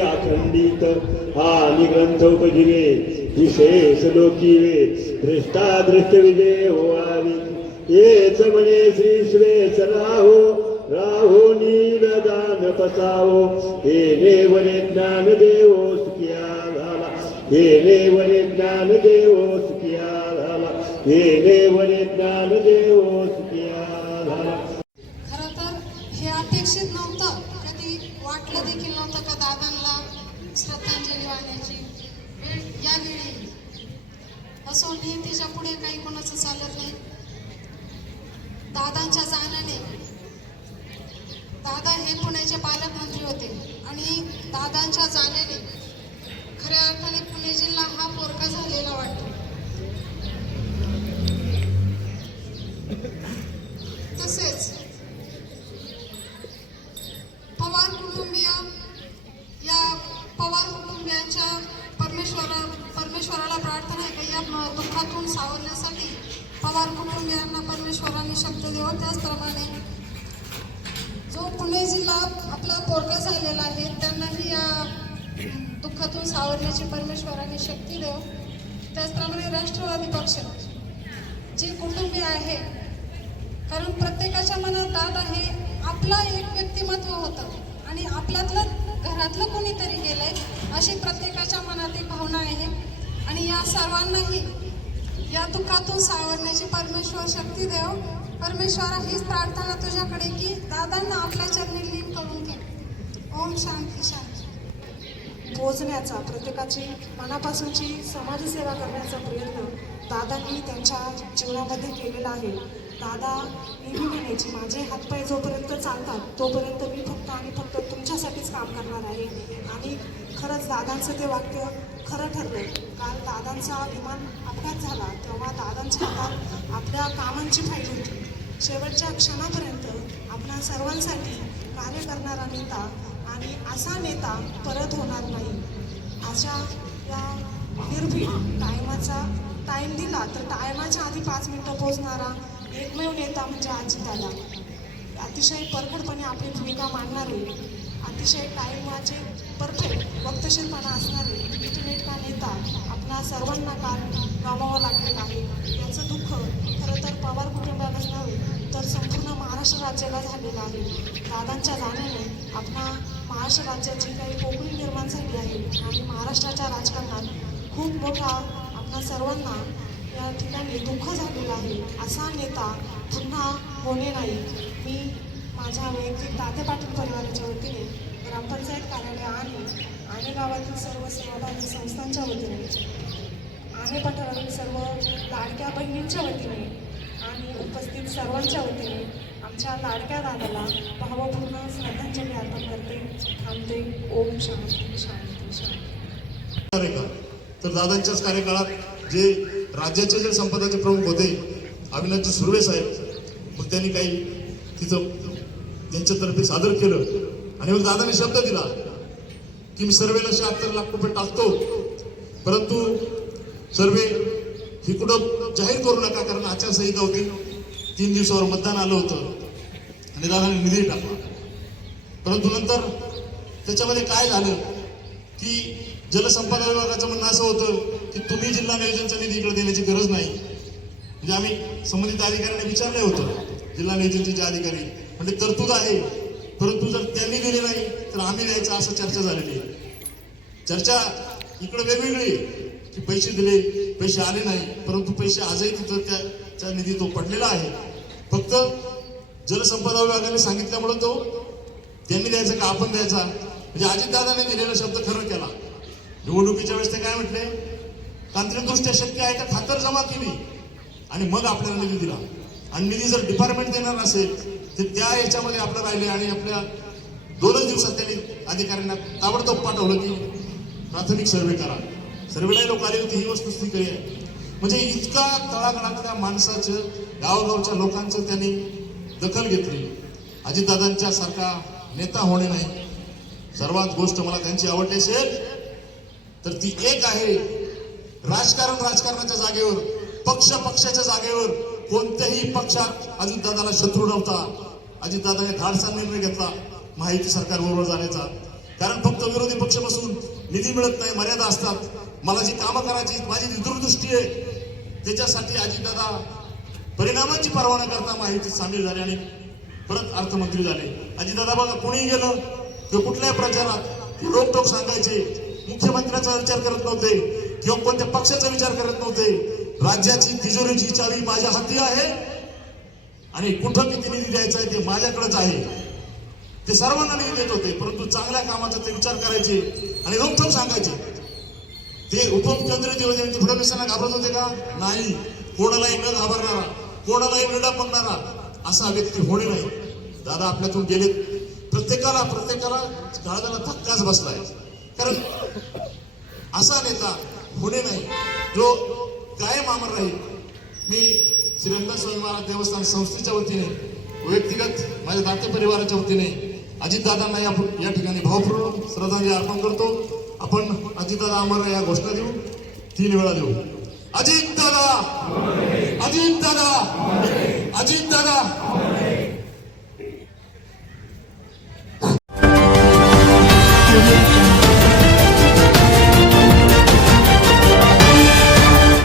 अखंडित आणि ग्रंथ उपजीवे विशेष लोकीवे दृष्टादृष्ट विजय होवावी हेच म्हणे श्री श्वेच राहो नीलदान पसावो हे नेवरे ज्ञान देवो सुखिया झाला हे नेवरे ज्ञान देवो सुखिया झाला हे नेवरे ज्ञान देवो सुखिया झाला. खरं तर हे अपेक्षित नव्हतं, कधी वाटलं देखील नव्हतं का दादांना श्रद्धांजली वाहण्याची वेळ यावेळी असो. नियतीच्या पुढे काही कोणाचं चालत नाही. दादांच्या जाण्याने दादा हे पुण्याचे पालकमंत्री होते आणि दादांच्या जाण्याने खऱ्या अर्थाने पुणे जिल्हा हा पोरका झालेला वाटतो. तसेच पवार कुटुंबीय या पवार कुटुंबियांच्या परमेश्वराला प्रार्थना आहे की या दुःखातून सावरण्यासाठी पवार कुटुंबियांना परमेश्वराने शब्द देव. त्याचप्रमाणे जो पुणे जिल्हा आपला पोरका झालेला आहे त्यांनाही या दुःखातून सावरण्याची परमेश्वराने शक्ती देव. त्याचप्रमाणे राष्ट्रवादी पक्ष जे कुटुंबीय आहे, कारण प्रत्येकाच्या मनात दादा हे आपला एक व्यक्तिमत्व होतं आणि आपल्यातलं घरातलं कोणीतरी गेलंय अशी प्रत्येकाच्या मनात एक भावना आहे. आणि या सर्वांनाही या दुःखातून सावरण्याची परमेश्वर शक्ती देव. परमेश्वरा हीच प्रार्थना तुझ्याकडे की दादांना आपल्या चरणी लीन करून घे. ओम शांती शांती. पोचण्याचा प्रत्येकाची मनापासूनची समाजसेवा करण्याचा प्रयत्न दादांनी त्यांच्या जीवनामध्ये केलेला आहे. दादा नेहमी म्हणायचे माझे हातपाय जोपर्यंत चालतात तोपर्यंत मी फक्त आणि फक्त तुमच्यासाठीच काम करणार आहे. आणि खरंच दादांचं ते वाक्य खरं ठरलं. काल दादांचा विमान अपघात झाला तेव्हा दादांच्या हातात आपल्या कामांची फाईल होती. शेवटच्या क्षणापर्यंत आपल्या सर्वांसाठी कार्य करणारा नेता आणि असा नेता परत होणार नाही. अशा या निर्भीड टाईम दिला तर टायमाच्या आधी 5 मिनिटं पोहोचणारा एकमेव नेता म्हणजे अजितदादा. अतिशय परखडपणे आपली भूमिका मांडणारे, अतिशय टाईमाचे परफेक्ट वक्तशीरपणा असणारे नीटनेटका नेता आपणा सर्वांना काल गमावं लागलेलं आहे. याचं दुःख खरं तर पवार कुटुंबालाच नव्हे तर संपूर्ण महाराष्ट्र राज्याला झालेलं आहे. दादांच्या जाण्याने आपणा महाराष्ट्र राज्याची काही पोकळी निर्माण झाली आहे आणि महाराष्ट्राच्या राजकारणात खूप मोठा आपणा सर्वांना या ठिकाणी दुःख झालेलं आहे. असा नेता पुन्हा होणे नाही. मी माझ्या वैयक्तिक तात्या पाटील परिवाराच्या वतीने ग्रामपंचायत कार्यालय आणि गावातील सर्व सेवाभावी संस्थांच्या वतीने आणि पठारातील सर्व लाडक्या बहिणींच्या वतीने आणि उपस्थित सर्वांच्या वतीने आमच्या लाडक्या दादाला भावपूर्ण श्रद्धांजली अर्पण करते. थांबते. ओम शांती शांती शांती. तर दादांच्याच कार्यकाळात जे राज्याचे जे संपदाचे प्रमुख होते अविनाशजी सुर्वे साहेब, मग त्यांनी काही तिथं त्यांच्यातर्फे सादर केलं आणि मग दादाने शब्द दिला की मी सर्वेला 76 लाख रुपये टाकतो, परंतु सर्वे ही कुठं जाहीर करू नका कारण आचारसंहिता होती. 3 दिवसावर मतदान आलं होतं आणि दादाने निधी टाकला. परंतु नंतर त्याच्यामध्ये काय झालं की जलसंपदा विभागाचं म्हणणं असं होतं की तुम्ही जिल्हा नियोजनचा निधी इकडे देण्याची गरज नाही. म्हणजे आम्ही संबंधित अधिकाऱ्यांना विचारलं होतं, जिल्हा नियोजनचे जे अधिकारी म्हणजे तरतूद आहे, परंतु जर त्यांनी दिली नाही तर आम्ही द्यायचं असं चर्चा झालेली आहे. चर्चा इकडे वेगवेगळी की पैसे दिले, पैसे आले नाही, परंतु पैसे आजही तिथं त्याचा निधी तो पडलेला आहे. फक्त जलसंपदा विभागाने सांगितल्यामुळे तो त्यांनी द्यायचा का आपण द्यायचा, म्हणजे अजितदादांनी दिलेला शब्द खरं केला. निवडणुकीच्या वेळेस ते काय म्हटले, तांत्रिकदृष्ट्या शक्य आहे का खातर जमा केली आणि मग आपल्याला निधी दिला. आणि निधी जर डिपार्टमेंट देणार नसेल तर त्या याच्यामध्ये आपलं राहिले आणि आपल्या 2च दिवसात त्यांनी अधिकाऱ्यांना ताबडतोब पाठवलं की प्राथमिक सर्वे करा. सर्वेला लोक आले होते, ही वस्तुस्थिती आहे. म्हणजे इतका तळागाळातल्या माणसाचं गावगावच्या लोकांचं त्यांनी दखल घेतली. अजितदादांच्या सारखा नेता होणे नाही. सर्वात गोष्ट मला त्यांची आवडली असेल तर ती एक आहे, राजकारणाच्या जागेवर, पक्षाच्या जागेवर कोणत्याही पक्षात अजितदादाला शत्रू नव्हता. अजितदादाने धाडसा निर्णय घेतला महायुती सरकारबरोबर जाण्याचा. कारण फक्त विरोधी पक्ष बसून निधी मिळत नाही, मर्यादा असतात. मला जी कामं करायची, माझी जी दूरदृष्टी आहे, त्याच्यासाठी अजितदादा परिणामांची पर्वा न करता महायुतीत सामील झाले आणि परत अर्थमंत्री झाले. अजितदादा बघा, कोणीही गेलं किंवा कुठल्याही प्रचारात रोकटोक सांगायचे, मुख्यमंत्र्याचा विचार करत नव्हते किंवा कोणत्या पक्षाचा विचार करत नव्हते. राज्याची तिजोरीची चावी माझ्या हाती आहे आणि कुठं किती निधी द्यायचा आहे ते माझ्याकडेच आहे. ते सर्वांना निधी देत होते, परंतु चांगल्या कामाचा ते विचार करायचे आणि रोखोक सांगायचे. ते उपमुख्यमंत्री देवेंद्र फडणवीसांना घाबरत होते का? नाही. कोणालाही न घाबरणारा, कोणालाही न डपकणारा असा व्यक्ती होणे नाही. दादा आपल्यातून गेले. प्रत्येकाला काळजाला धक्काच बसलाय. कारण असा नेता होणे नाही जो कायम अमर राहील. मी श्री रंगनाथ स्वामी महाराज देवस्थान संस्थेच्या वतीने, व्यक्तिगत माझ्या नाते परिवाराच्या वतीने अजितदादांना या ठिकाणी भावपूर्ण श्रद्धांजली अर्पण करतो. आपण अजितदादा अमर या घोषणा देऊ, 3 वेळा देऊ. अजितदादा, अजितदादा, अजितदादा.